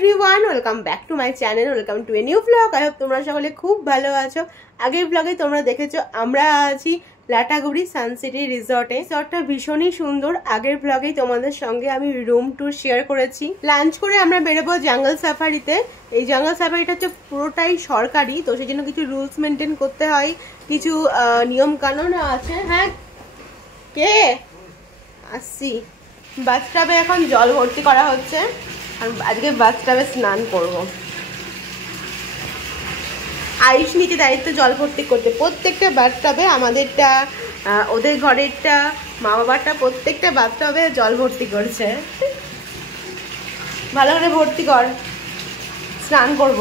Everyone, welcome back to my channel, welcome to a new blog. I hope তোমরা সকলে খুব ভালো আছো। আগের ব্লগে তোমরা দেখেছো আমরা আছি লাটাগুড়ি সানসিটি রিসর্টে। রিসর্টটা ভীষণই সুন্দর। আগের ব্লগেই তোমাদের সঙ্গে আমি রুম ট্যুর শেয়ার করেছি। লাঞ্চ করে আমরা বেরোবো জঙ্গল সাফারিতে। এই জঙ্গল সাফারিটা হচ্ছে পুরোটাই সরকারি, তো সেই জন্য কিছু রুলস মেনটেন করতে হয়, কিছু নিয়ম কানুন আছে। হ্যাঁ, কে আসছি। বাথটাবে এখন জল ভর্তি করা হচ্ছে, আর আজকে বাথটাবে স্নান করব। আয়ুষ নিচে দায়িত্ব জল ভর্তি করতে। প্রত্যেকটা বাথটাবে, আমাদেরটা, ওদের ঘরেরটা, মা বাবারটা, প্রত্যেকটা বাথটাবে জল ভর্তি করছে। ভালো করে ভর্তি কর, স্নান করব।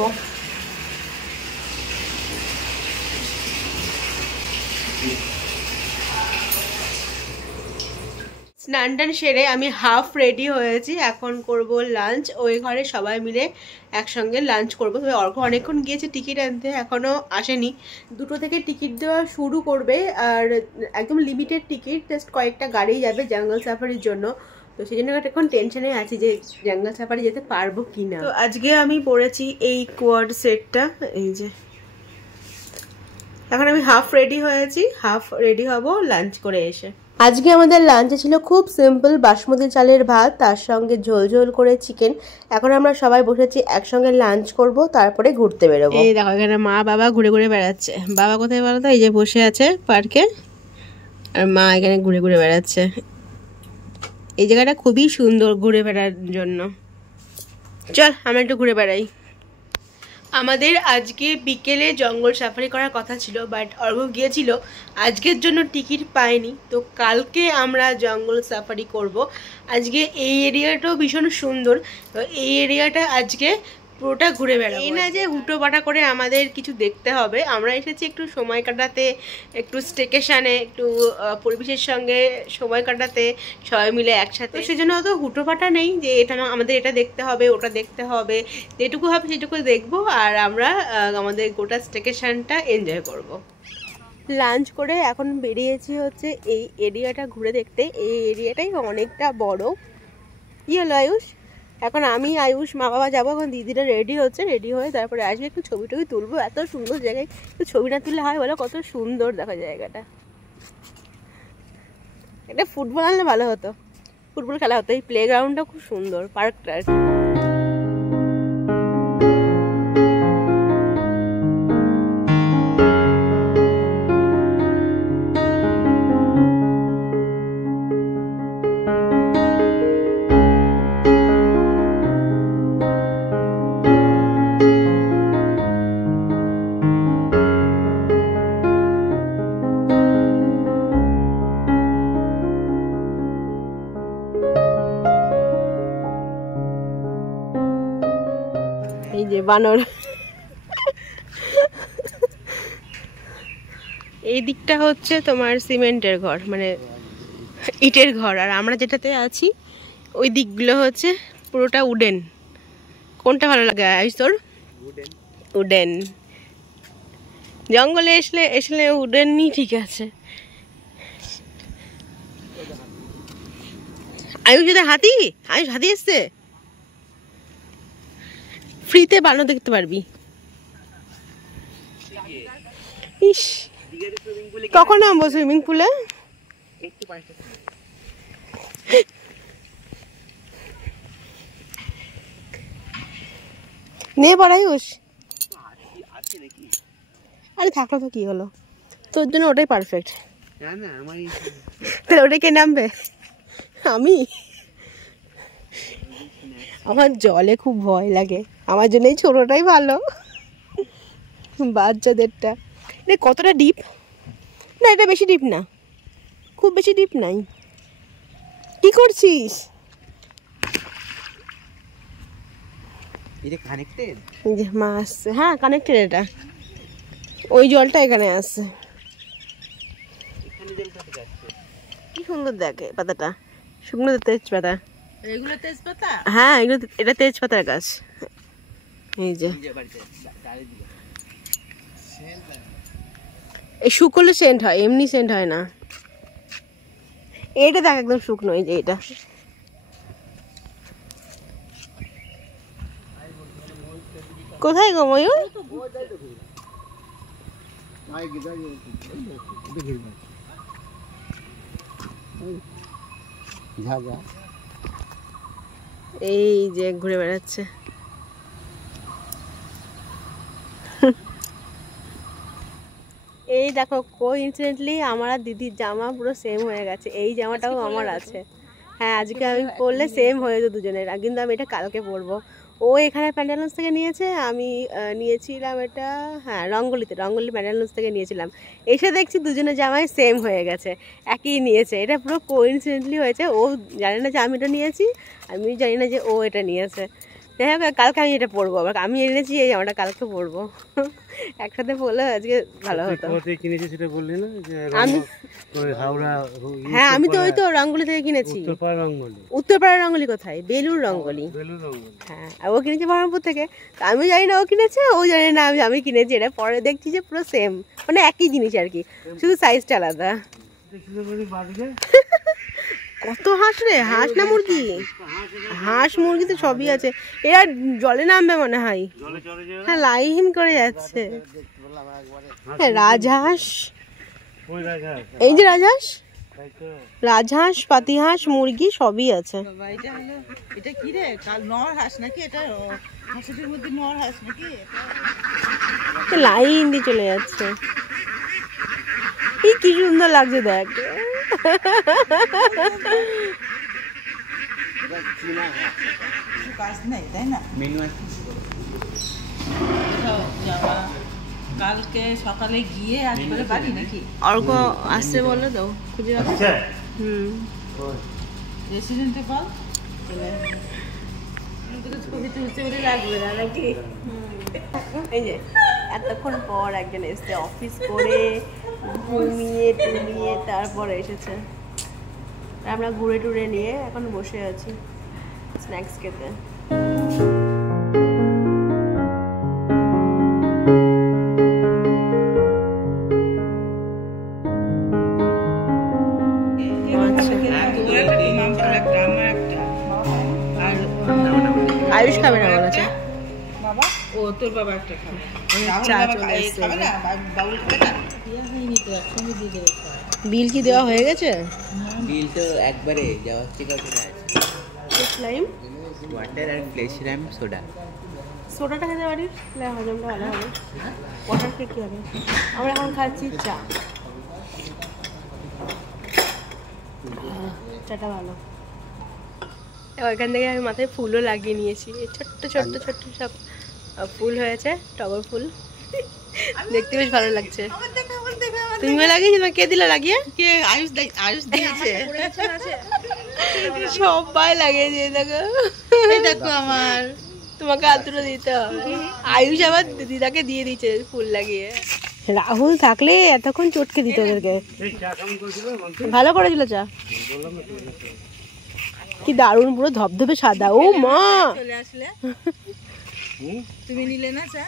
স্নান টান সেরে আমি হাফ রেডি হয়েছি, এখন করব লাঞ্চ। ওই ঘরে সবাই মিলে একসঙ্গে লাঞ্চ করবো। তবে অর্ঘ অনেকক্ষণ গিয়েছে টিকিট আনতে, এখনও আসেনি। 2টো থেকে টিকিট দেওয়া শুরু করবে, আর একদম লিমিটেড টিকিট, জাস্ট কয়েকটা গাড়ি যাবে জঙ্গল সাফারির জন্য। তো সেই জন্য এখন টেনশনে আছি যে জঙ্গল সাফারি যেতে পারবো কি না। তো আজকে আমি পরেছি এই কোয়াড সেটটা, এই যে। এখন আমি হাফ রেডি হয়েছি, হাফ রেডি হব লাঞ্চ করে এসে। আজকে আমাদের লাঞ্চে ছিল খুব সিম্পল বাসমতি চালের ভাত, তার সঙ্গে ঝোল ঝোল করে চিকেন। এখন আমরা সবাই বসেছি একসঙ্গে লাঞ্চ করব, তারপরে ঘুরতে বেরোবো। এই দেখো এখানে মা বাবা ঘুরে ঘুরে বেড়াচ্ছে। বাবা কোথায় বলো তো? এই যে বসে আছে পার্কে, আর মা এখানে ঘুরে ঘুরে বেড়াচ্ছে। এই জায়গাটা খুবই সুন্দর ঘুরে বেড়ার জন্য। চল আমরা একটু ঘুরে বেড়াই। আমাদের আজকে বিকেলে জঙ্গল সাফারি করার কথা ছিল, বাট অর্ঘ গিয়েছিল, আজকের জন্য টিকিট পাইনি। তো কালকে আমরা জঙ্গল সাফারি করব। আজকে এই এরিয়াটাও ভীষণ সুন্দর, তো এই এরিয়াটা আজকে পুরোটা ঘুরে বেড়াবো। এই না যে হুটো পাটা করে আমাদের কিছু দেখতে হবে। আমরা এসেছি একটু সময় কাটাতে, একটু স্টেকেশনে, একটু পরিবেশের সঙ্গে সময় কাটাতে, সবাই মিলে একসাথে। তো সেজন্য অত হুটো পাটা নেই যে এটা আমাদের এটা দেখতে হবে, ওটা দেখতে হবে। যেটুকু হবে সেটুকু দেখবো, আর আমরা আমাদের গোটা স্টেকেশনটা এনজয় করব। লাঞ্চ করে এখন বেরিয়েছি হচ্ছে এই এরিয়াটা ঘুরে দেখতে। এই এরিয়াটাই অনেকটা বড়। কি হলো আয়ুষ? এখন আমি, আয়ুষ, মা বাবা যাবো। এখন দিদিরা রেডি হচ্ছে, রেডি হয়ে তারপরে আসবে, একটু ছবি টবি তুলবো। এত সুন্দর জায়গায় একটু ছবি না তুললে হয় বলো? কত সুন্দর দেখো জায়গাটা। এটা ফুটবল আনলে ভালো হতো, ফুটবল খেলা হতো। এই প্লে গ্রাউন্ডটা খুব সুন্দর, পার্কটা আর কি। এই যে বানর। এই দিকটা হচ্ছে তোমার সিমেন্টের ঘর, মানে ইটের ঘর, আর আমরা যেটাতে আছি ওই দিকগুলো হচ্ছে পুরোটা উডেন। কোনটা ভালো লাগে আইস তোর? উডেন। জঙ্গলে এসলে উডেনই ঠিক আছে। আয়ুষ যদি হাতি, আয়ুষ হাতি এসছে, ফ্রিতে বানর দেখতে পারবি। ইস, কখন নামবো সুইমিং পুলে? নে পড়ায়ুষ। আরে থাকলো তো কি হলো, তোর জন্য ওটাই পারফেক্ট। তাহলে ওটাই কে নামবে? আমি? আমার জলে খুব ভয় লাগে, আমার জন্য এই ছোটটাই ভালো, বাচ্চাদেরটা। রে কতটা ডিপ? না এটা বেশি ডিপ না, খুব বেশি ডিপ নাই। কি করছিস? মা আসছে। হ্যাঁ কানেক্টেড, এটা ওই জলটা এখানে আসছে। কি সুন্দর দেখে পাতাটা, শুকনো তেজপাতা। এগুলো তেজপাতা? হ্যাঁ এগুলো, এটা তেজপাতার গাছ। এই যে এই শুকনো সেন্ট হয়, এমনি সেন্ট হয় না। এইটা দেখ একদম শুকনো, এই যে এটা। কোথায় গো ময়ূর? এই যে ঘুরে বেড়াচ্ছে। এই দেখো কোইন্সিডেন্টলি আমার আর দিদির জামা পুরো সেম হয়ে গেছে। এই জামাটাও আমার আছে। হ্যাঁ, আজকে আমি পরলে সেম হয়ে যেত দুজনের, কিন্তু আমি এটা কালকে পরবো। ও এখানে প্যান্ডেলস থেকে নিয়েছে, আমি নিয়েছিলাম এটা, হ্যাঁ রঙ্গলি প্যান্ডেলস থেকে নিয়েছিলাম। এসে দেখছি দুজনের জামাই সেম হয়ে গেছে, একই নিয়েছে। এটা পুরো কোইন্সিডেন্টলি হয়েছে। ও জানে না যে আমি এটা নিয়েছি, আমি জানি না যে ও এটা নিয়েছে। যাই হোক, কালকে আমি এটা পরবো, আবার আমি এনেছি এই জামাটা কালকে পরবো। একসাথে পরলে আজকে ভালো হতো। আমি হ্যাঁ, আমি তো ওই তো রঙ্গলি থেকে কিনেছি। উত্তরপাড়া রঙ্গলি কোথায়? বেলুর রঙ্গলি। হ্যাঁ, আর ও কিনেছে বহরমপুর থেকে। আমি জানি না ও কিনেছে, ও জানি না আমি কিনেছি। এটা পরে দেখছি যে পুরো সেম, মানে একই জিনিস আর কি, শুধু সাইজটা আলাদা। কত হাঁস রে! হাঁস না মুরগি? হাঁস মুরগি তো সবই আছে। এরা জলে নামবে মনে হয়। হ্যাঁ, লাইন করে যাচ্ছে। হ্যাঁ, রাজহাঁস, এই যে রাজহাঁস, পাতিহাঁস, মুরগি সবই আছে। এটা কি রে? নর হাঁস নাকি? এটা হাঁসের মধ্যে নর হাঁস নাকি? লাইন দিয়ে চলে যাচ্ছে। এই কি সুন্দর লাগছে দেখ। কাজ নেই তাই না? কালকে সকালে গিয়ে আজকে বাড়ি নাকি? অর্ক আসছে বললো তো, খুঁজে রাখছে। রেসিডেন্টে বল ছবি তুলতে বলে লাগবে না নাকি? এই যে এতক্ষণ পর একজন এসছে, অফিস করে ঘুমিয়ে টুমিয়ে তারপরে এসেছে। আমরা ঘুরে টুরে নিয়ে এখন বসে আছি স্ন্যাক্স খেতে। আয়ুষ খাবে না বলেছে বাবা। ও তোর বাবা একটা খাবে, চা চলে এসছে। খাবে না? বাবুল খাবে না? দেওয়া হয়নি তো, একসঙ্গে দিয়ে দেবে। বিল কি দেওয়া হয়ে গেছে? বিল তো একবারে যাওয়া হচ্ছে কতটা আছে? স্লাইম, ওয়াটার আর গ্লেসিয়াম সোডা। সোডাটা খেতে পারিস, হজমটা ভালো হবে। ওয়াটার খেয়ে কী হবে? আমরা এখন খাচ্ছি চা। চাটা ভালো। ওইখান থেকে আমি মাথায় ফুলও লাগিয়ে নিয়েছি। ছোট্ট ছোট্ট ছোট্ট সব ফুল হয়েছে, টগর ফুল। দেখতে বেশ ভালো লাগছে। তুমিও লাগিয়েছো? কে দিলে লাগিয়ে? কে? আয়ুষ দিয়েছে। সবাই লাগিয়েছে। দেখো, এই দেখো আমার। তোমাকে আতুরে দিতে হবে। আয়ুষ আবার দিদাকে দিয়ে দিচ্ছে ফুল লাগিয়ে। রাহুল থাকলে এতক্ষণ চটকে দিত ওদেরকে। ভালো করেছিল চা, কি দারুণ, পুরো ধবধবে সাদা। ও মা, চলে আসলে তুমি নিলে না চা?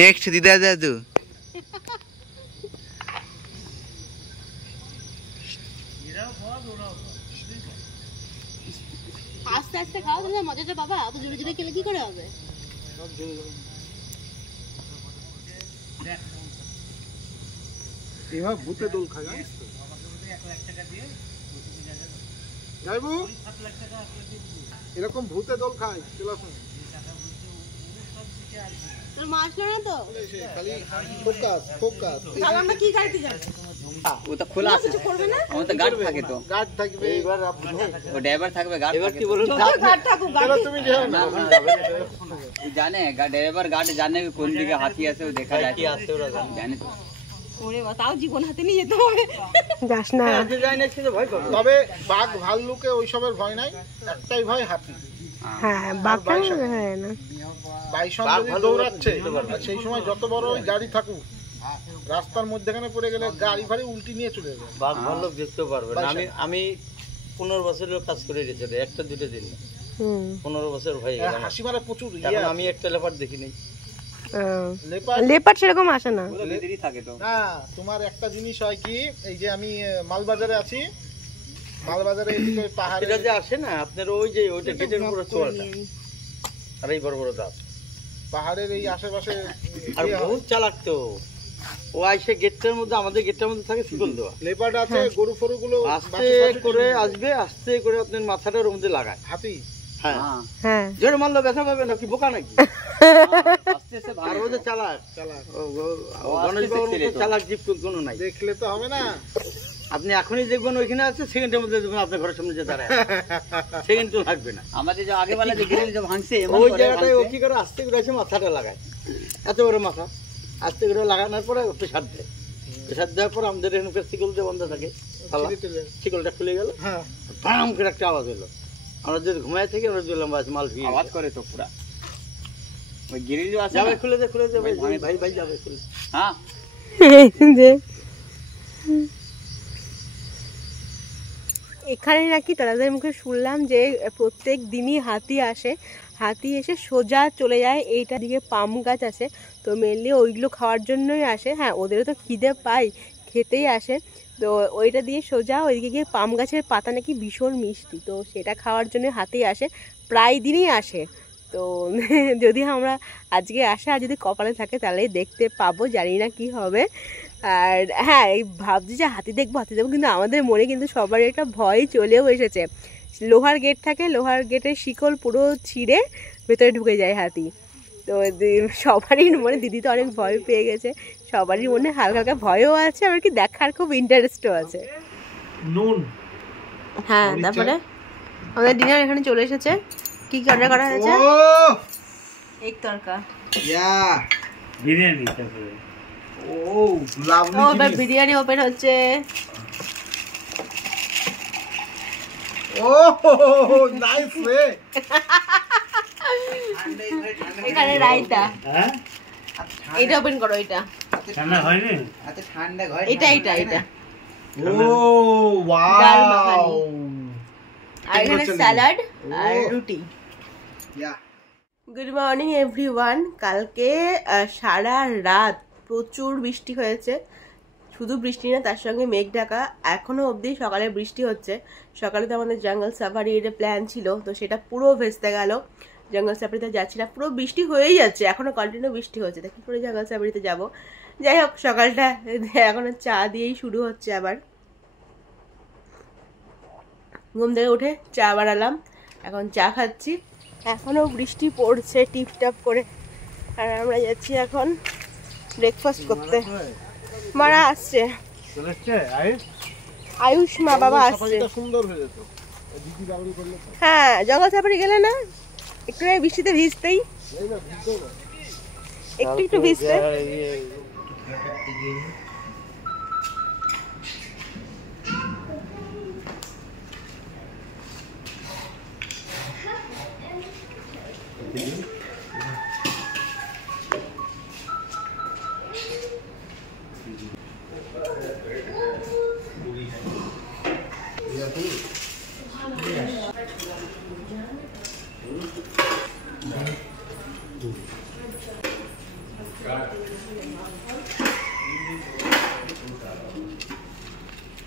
নেক্সট দিদা দাদু। আস্তে আস্তে খাও, তাহলে মজাটা বাবা। এত জোরে জোরে খেলে কি করে হবে? এবার ভূতে দোল খায়, জানিস তো? যাইবো এরকম ভূতে দোল খায়। তোর মা আসলো না তো? খালি ফোকাস। আমরা কি গাড়িতে যাবো? ও তো খোলা আছে, আমার তো গার্ড থাকে, তো গার্ড থাকবে। এইবার ও ড্রাইভার থাকবে, গার্ড থাকে। কি বলুন, গাড়ি থাকুক, চলো তুমি যাও না। জানে ড্রাইভার গার্ড জানে কোন দিকে হাতি আছে, ও দেখা যায়, কি আসছে ওরা জানে তো। ওরে বাবা, তাও জীবন হাতে নিয়ে যেতে হবে। যাস না। তবে বাঘ ভাল্লুকে ওইসবের ভয় নাই, একটাই ভয় হাতি। হ্যাঁ, বাঘটা হয় না। বাইসন যদি দৌড়াচ্ছে, আর সেই সময় যত বড় গাড়ি থাকুক, রাস্তার মধ্যেখানে পড়ে গেলে গাড়ি ফাড়ি উল্টি নিয়ে চলে যাবে। বাঘ ভাল্লুক দেখতে পারবে না। আমি 15 বছরের কাজ করে রেখেছি, একটা দুটো দিন 15 বছর হয়ে গেল। হাসি মারে প্রচুর। আমি একটা লেপার দেখিনি। লেপার্ড সেরকম আসে না, থাকে তো না। তোমার একটা জিনিস হয় কি, এই যে আমি মালবাজারে আছি, মালবাজারে পাহাড়ে যে আসে না আপনার, ওই যে ওইটা গেটের উপরে চড়াটা, আর এই বড় বড় দাঁত। পাহাড়ের এই আশেপাশে আর বহুত চালাক তো, ও আইসে গেটটার মধ্যে, আমাদের গেটটার মধ্যে থাকে শিকল দেওয়া, লেপার্ড আছে, গরু ফরু গুলো আস্তে করে আসবে, আস্তে করে আপনার মাথাটার মধ্যে লাগায় হাতি। হ্যাঁ হ্যাঁ, জোরে মারলে ব্যথা পাবে না, কি বোকা নাকি? আর ওদের চালাক, গণেশ বাবুর মতো চালাক জীব কোনো নাই। দেখলে তো হবে না, আপনি এখনই দেখবেন ওইখানে আছে, সেকেন্ডের মধ্যে দেখবেন আপনার ঘরের সামনে যে দাঁড়ায়, সেকেন্ড তো লাগবে না। আমাদের যে আগে वाला যে গ্রিল যে ভাঙছে ওই জায়গাটায় ও কি করে আস্তে করে এসে মাথাটা লাগায়, এত বড় মাথা, আস্তে করে লাগানোর পরে প্রেসার দেয়, প্রেসার দেওয়ার পর আমাদের এখানে শিকল দিয়ে বন্ধ থাকে, শিকলটা খুলে গেল, ভাম করে একটা আওয়াজ হলো, আমরা যদি ঘুমায় থেকে আমরা বললাম বাস মাল ফিরে আওয়াজ করে তো পুরা ওই গ্রিল যে আছে যাবে, খুলে দে ভাই ভাই যাবে খুলে। হ্যাঁ এখানে নাকি তাদের মুখে শুনলাম যে প্রত্যেক দিনই হাতি আসে, হাতি এসে সোজা চলে যায় এইটা দিকে পাম গাছ আছে, তো মেনলি ওইগুলো খাওয়ার জন্যই আসে। হ্যাঁ, ওদেরও তো খিদে পায়, খেতেই আসে, তো ওইটা দিয়ে সোজা ওইদিকে গিয়ে পাম গাছের পাতা নাকি ভীষণ মিষ্টি, তো সেটা খাওয়ার জন্য হাতি আসে, প্রায় দিনই আসে। তো যদি আমরা আজকে আসে আর যদি কপালে থাকে তাহলে দেখতে পাবো, জানি না কি হবে। আর হ্যাঁ, এই ভাবছি যে হাতি দেখবো, কিন্তু আমাদের মনে কিন্তু সবারই একটা ভয় চলেও এসেছে। লোহার গেট থাকে, লোহার গেটের শিকল পুরো ছিঁড়ে ভেতরে ঢুকে যায় হাতি, তো সবারই মনে, দিদি তো অনেক ভয় পেয়ে গেছে, সবারই মনে হালকা হালকা ভয়ও আছে, আবার কি দেখার খুব ইন্টারেস্টও আছে। হ্যাঁ, তারপরে আমাদের ডিনার এখানে চলে এসেছে। কি কি অর্ডার করা হয়েছে? এক তরকা, বিরিয়ানি, এবার বিরিয়ানি ওপেন হচ্ছে। এখানে রায়তা, এটা ওপেন করো, এটা ঠান্ডা হয়নি, এটা এটা এটা ও ওয়াও, ডাল মাখানি, আর এখানে স্যালাড আর রুটি। Good morning everyone. কালকে সারা রাত প্রচুর বৃষ্টি হয়েছে, শুধু বৃষ্টি না তার সঙ্গে মেঘ ঢাকা, এখনো অবধি সকালে বৃষ্টি হচ্ছে। সকালে তো আমাদের জঙ্গল সাফারির প্ল্যান ছিল, তো সেটা পুরো ভেস্তে গেল। জঙ্গল সাফারিতে যাচ্ছি না, পুরো বৃষ্টি হয়েই যাচ্ছে, এখনো কন্টিনিউ বৃষ্টি হচ্ছে, তা কি করে জঙ্গল সাফারিতে যাব? যাই হোক, সকালটা এখনো চা দিয়েই শুরু হচ্ছে। আবার ঘুম থেকে উঠে চা বানালাম, এখন চা খাচ্ছি, এখনো বৃষ্টি পড়ছে টিপটাপ করে। আর আমরা যাচ্ছি এখন ব্রেকফাস্ট করতে। মারা আসছে, আয়ুষ মা বাবা আসছে। হ্যাঁ, জঙ্গল সাফারি গেলে না একটু বৃষ্টিতে ভিজতেই, একটু একটু ভিজতে।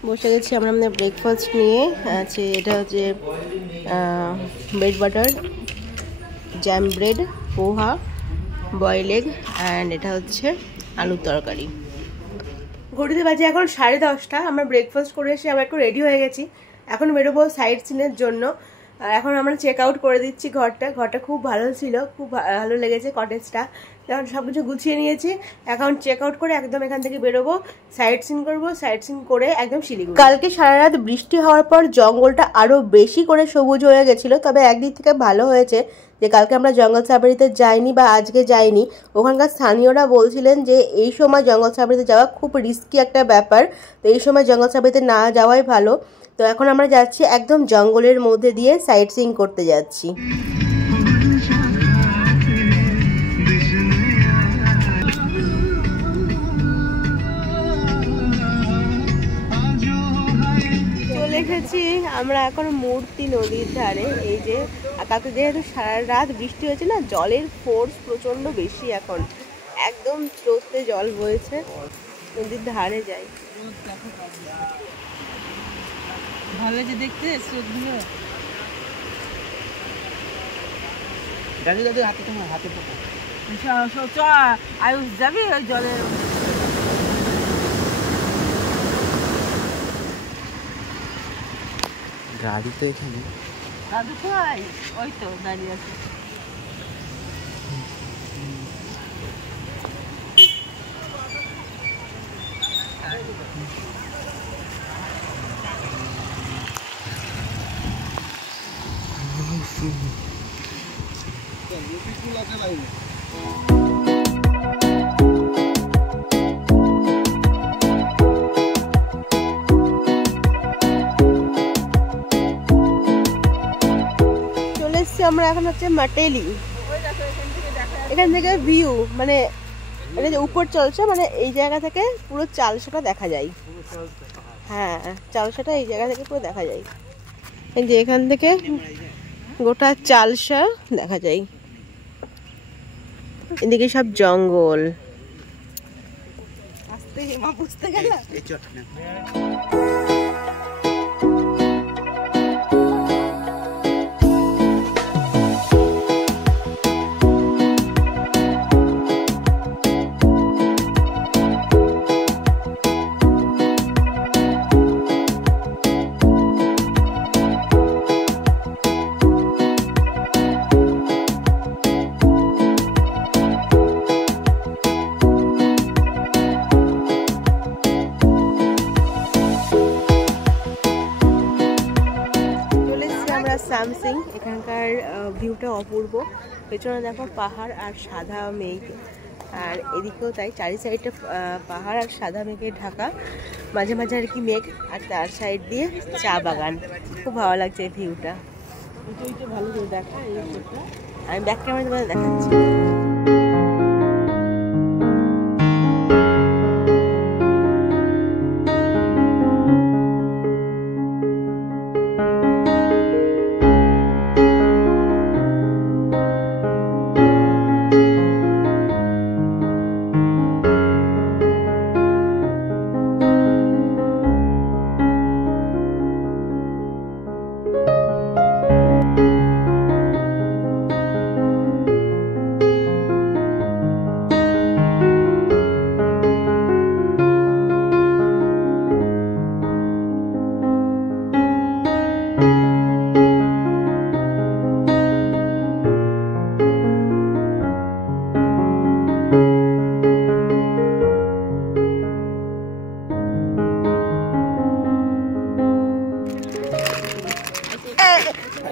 বসে গেছি আমরা আমাদের ব্রেকফাস্ট নিয়ে। আছে এটা হচ্ছে bread butter, jam bread, poha, boil egg, and এটা হচ্ছে আলুর তরকারি। ঘড়িতে বাজে এখন 10:30। আমরা ব্রেকফাস্ট করে এসে আমরা একটু রেডি হয়ে গেছি, এখন বেরোবো সাইট সিনের জন্য। এখন আমরা চেক আউট করে দিচ্ছি ঘরটা খুব ভালো ছিল, খুব ভালো লেগেছে কটেজটা। এখন সব কিছু গুছিয়ে নিয়েছি, এখন চেক আউট করে একদম এখান থেকে বেরোবো, সাইট সিন করবো, সাইট সিন করে একদম শিলিগুড়ি। কালকে সারা রাত বৃষ্টি হওয়ার পর জঙ্গলটা আরো বেশি করে সবুজ হয়ে গেছিল, তবে একদিক থেকে ভালো হয়েছে যে কালকে আমরা জঙ্গল সাফারিতে যাইনি বা আজকে যাইনি। ওখানকার স্থানীয়রা বলছিলেন যে এই সময় জঙ্গল সাফারিতে যাওয়া খুব রিস্কি একটা ব্যাপার, তো এই সময় জঙ্গল সাফারিতে না যাওয়াই ভালো। তো এখন আমরা যাচ্ছি একদম জঙ্গলের মধ্যে দিয়ে সাইট সিইং করতে যাচ্ছি। চলে এসেছি আমরা এখন মূর্তি নদীর ধারে। এই যে কালকে যেহেতু সারা রাত বৃষ্টি হয়েছে না, জলের ফোর্স প্রচন্ড বেশি, এখন একদম স্রোতে জল বইছে, নদীর ধারে যাই। ভালো লাগছে দেখতে স্রোতগুলো। গাড়ি দাদি হাতে তোমার হাতে পড়ো। চ আয়ুষ যাবি ওই জলের গাড়ি তো এখানে। দাদু কই? ওই তো দাঁড়িয়ে আছে। চলে এসছি আমরা এখন হচ্ছে মাটেলি। এখান থেকে ভিউ মানে এটা যে উপর চলছে মানে এই জায়গা থেকে পুরো চালসাটা দেখা যায়। হ্যাঁ চালসাটা এই জায়গা থেকে পুরো দেখা যায়। এই যে এখান থেকে গোটা চালসা দেখা যায়। এদিকে সব জঙ্গল। আস্তে মা বুঝতে গেল। এই চটটা না। সামসিং। এখানকার ভিউটা অপূর্ব। পেছনে দেখো পাহাড় আর সাদা মেঘ, আর এদিকেও তাই, চারি সাইডে পাহাড় আর সাদা মেঘে ঢাকা, মাঝে মাঝে আর কি মেঘ, আর তার সাইড দিয়ে চা বাগান। খুব ভালো লাগছে এই ভিউটা। ভালো করে দেখা আমি ব্যাক ক্যামেরা তোমাদের দেখাচ্ছি।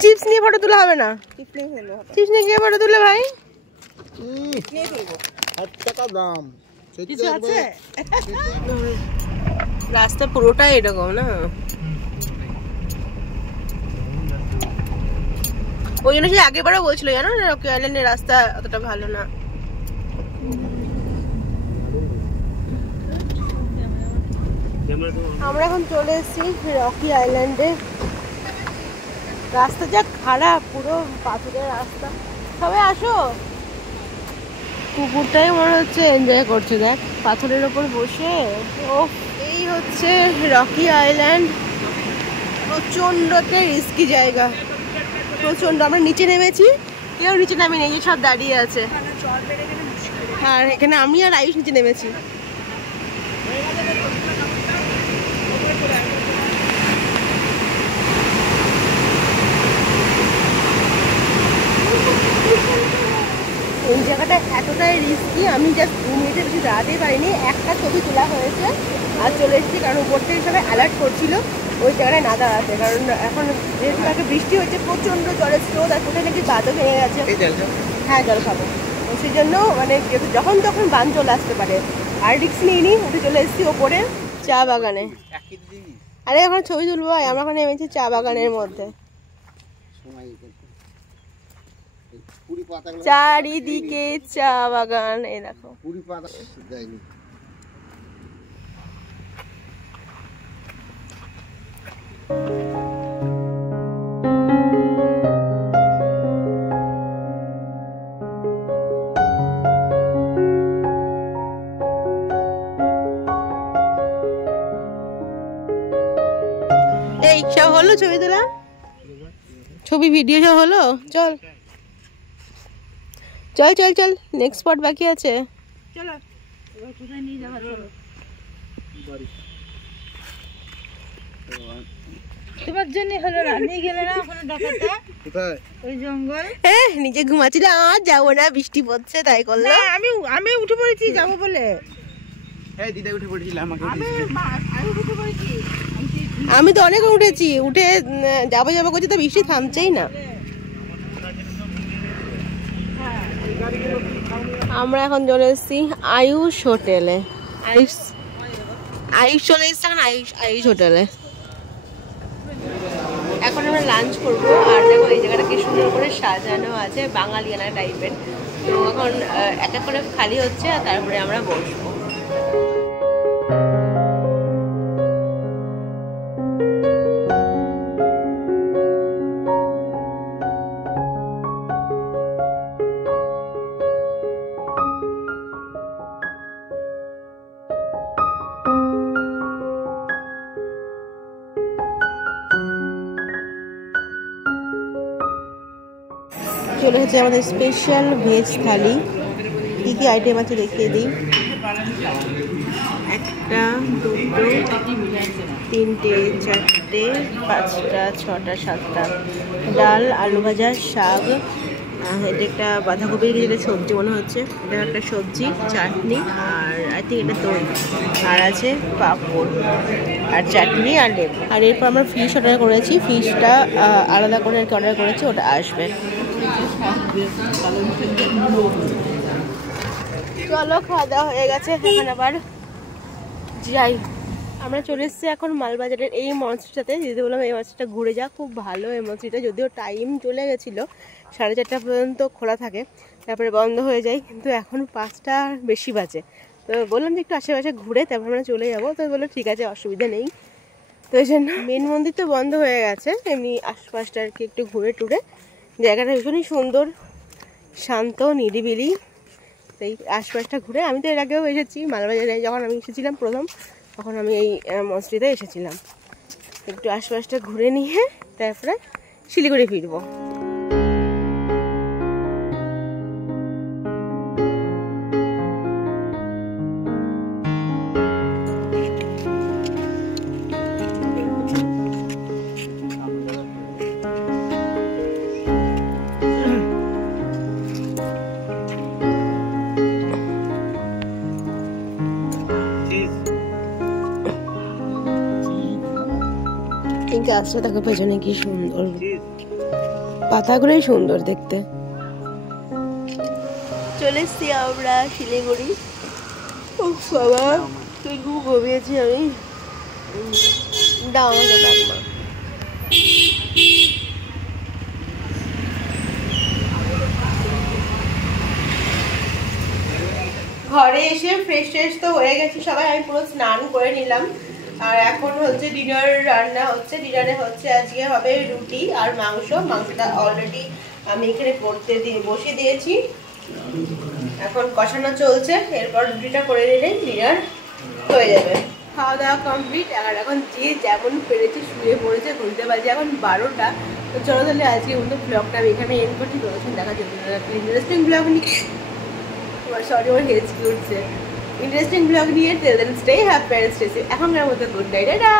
চিপস নিয়ে ফটো তোলা হবে না? চিপস নিয়ে গিয়ে ফটো তুলে ভাই 60 টাকা দাম। কিছু আছে? রাস্তা পুরোটাই এরকম না, ওই জন্য সে আগেবারও বলছিল জানো না রকি আইল্যান্ডের রাস্তা অতটা ভালো না। আমরা এখন চলে এসেছি রকি আইল্যান্ডে। রাস্তা যা খারাপ, পুরো পাথরের রাস্তা। সবাই আসো। কুকুরটাই মনে হচ্ছে এনজয় করছে, দেখ পাথরের ওপর বসে। ও এই হচ্ছে রকি আইল্যান্ড। প্রচন্ডকে রিস্কি জায়গা, প্রচন্ড। আমরা নিচে নেমেছি, কেউ নিচে নামে নেই, সব দাঁড়িয়ে আছে। আর এখানে আমি আর আয়ুষ নিচে নেমেছি। এই জায়গাটা এতটাই রিস্কি, আমি জাস্ট 2 মিনিটের বেশি দাঁড়াতেই পারিনি। একটা ছবি তোলা হয়েছে আর চলে এসেছি, কারণ উপর থেকে সবাই অ্যালার্ট করছিল ওই জায়গাটায় না দাঁড়াতে। কারণ এখন যেহেতু আগে বৃষ্টি হচ্ছে, প্রচণ্ড জলের স্রোত, আর কোথায় নাকি বাঁধও ভেঙে গেছে। হ্যাঁ জল খাবো, সেই জন্য মানে যখন তখন বান চলে আসতে পারে। আর রিস্ক নিইনি, উঠে চলে এসেছি ওপরে চা বাগানে। আরে এখন ছবি তুলবো, আমরা এখন নেমেছি চা বাগানের মধ্যে। চারিদিকে চা বাগান, এই দেখো। এই সব হলো ছবি তোলা, ছবি ভিডিও সব হলো, চল। চল চল চল, নেক্সট স্পট বাকি আছে। চলো এবার কোথায় নিয়ে যাবো? চলো তোমার জন্য হলো না, নিয়ে গেলে না ওখানে দেখাতে ওই জঙ্গল। নিজে ঘুমাচ্ছিল, আর যাবো না, বৃষ্টি পড়ছে তাই করলো। আমি উঠে পড়েছি যাবো বলে। দিদা উঠে পড়েছিল আমাকে। আমি উঠে পড়েছি। আমি তো অনেক উঠেছি, উঠে যাবো যাবো করছি তো বৃষ্টি থামছেই না। আমরা এখন চলে এসেছি আয়ুষ হোটেলে। আয়ুষ চলে এসেছি এখন আয়ুষ হোটেলে। এখন আমরা লাঞ্চ করবো। আর দেখো এই জায়গাটা কি সুন্দর করে সাজানো আছে, বাঙালিয়ানা টাইপের। তো এখন এক এক করে খালি হচ্ছে আর তারপরে আমরা বসবো। চলে এসেছে আমাদের স্পেশাল ভেজ থালি। কী কী আইটেম আছে দেখিয়ে দিই। একটা, দুটো, তিনটে, চারটে, পাঁচটা, ছটা, সাতটা। ডাল, আলু ভাজা, শাক, এটা একটা বাঁধাকপির যেটা সবজি মনে হচ্ছে, এটা একটা সবজি, চাটনি, আর আই থিঙ্ক এটা দই, আর আছে পাঁপড় আর চাটনি আর লেবু। আর এরপর আমরা ফিশ অর্ডার করেছি, ফিশটা আলাদা করে আর কি অর্ডার করেছি, ওটা আসবে। চলো খাওয়া দাওয়া হয়ে গেছে, এখন আবার যাই। আমরা চলে এসেছি এখন মালবাজারের এই মঞ্চটাতে। দিদি বললাম এই মঞ্চটা ঘুরে যা, খুব ভালো এই মঞ্চটা। যদিও টাইম চলে গেছিলো, 4:30 পর্যন্ত খোলা থাকে, তারপরে বন্ধ হয়ে যায়, কিন্তু এখন 5টা বেশি বাজে। তো বললাম যে একটু আশেপাশে ঘুরে তারপর আমরা চলে যাবো। তো বললো ঠিক আছে, অসুবিধা নেই। তো এই জন্য মেন মন্দির তো বন্ধ হয়ে গেছে, এমনি আশপাশটা আর কি একটু ঘুরে টুরে। জায়গাটা ভীষণই সুন্দর, শান্ত, নিরিবিলি। এই আশপাশটা ঘুরে, আমি তো এর আগেও এসেছি মালবাজারে, যখন আমি এসেছিলাম প্রথম, তখন আমি এই মসজিদে এসেছিলাম। একটু আশপাশটা ঘুরে নিয়ে তারপরে শিলিগুড়ি ফিরবো। গাছটা দেখো পেছনে কি সুন্দর, পাতাগুলোই সুন্দর দেখতে। চলে এসছি আমরা শিলিগুড়ি। ও বাবা, তুই খুব ঘুমিয়েছি আমি। দাও আমাকে ব্যাগ মা। ঘরে এসে ফ্রেশ ট্রেশ তো হয়ে গেছি সবাই, আমি পুরো স্নান করে নিলাম। আর এখন হচ্ছে ডিনার রান্না হচ্ছে। ডিনারে হচ্ছে আজকে হবে রুটি আর মাংস। মাংসটা অলরেডি আমি এখানে বসিয়ে দিয়েছি, এখন কষানো চলছে। এরপর রুটিটা করে নিলেই ডিনার হয়ে যাবে। খাওয়া দাওয়া কমপ্লিট। আর এখন যে যেমন পেরেছে শুয়ে পড়েছে, ঘুরতে বাজে এখন 12টা। তো চলো তাহলে আজকে মতো ব্লগটা আমি এখানে এন্ড করছি। তোমাদের দেখা যাবে একটা ইন্টারেস্টিং ব্লগ নিয়ে। সরি, ওর হেঁচকি উঠছে। ইন্টারেস্টিং ব্লগ নিয়ে till then stay happy and stay safe. এখনকার মতো গুড নাইট, টাটা।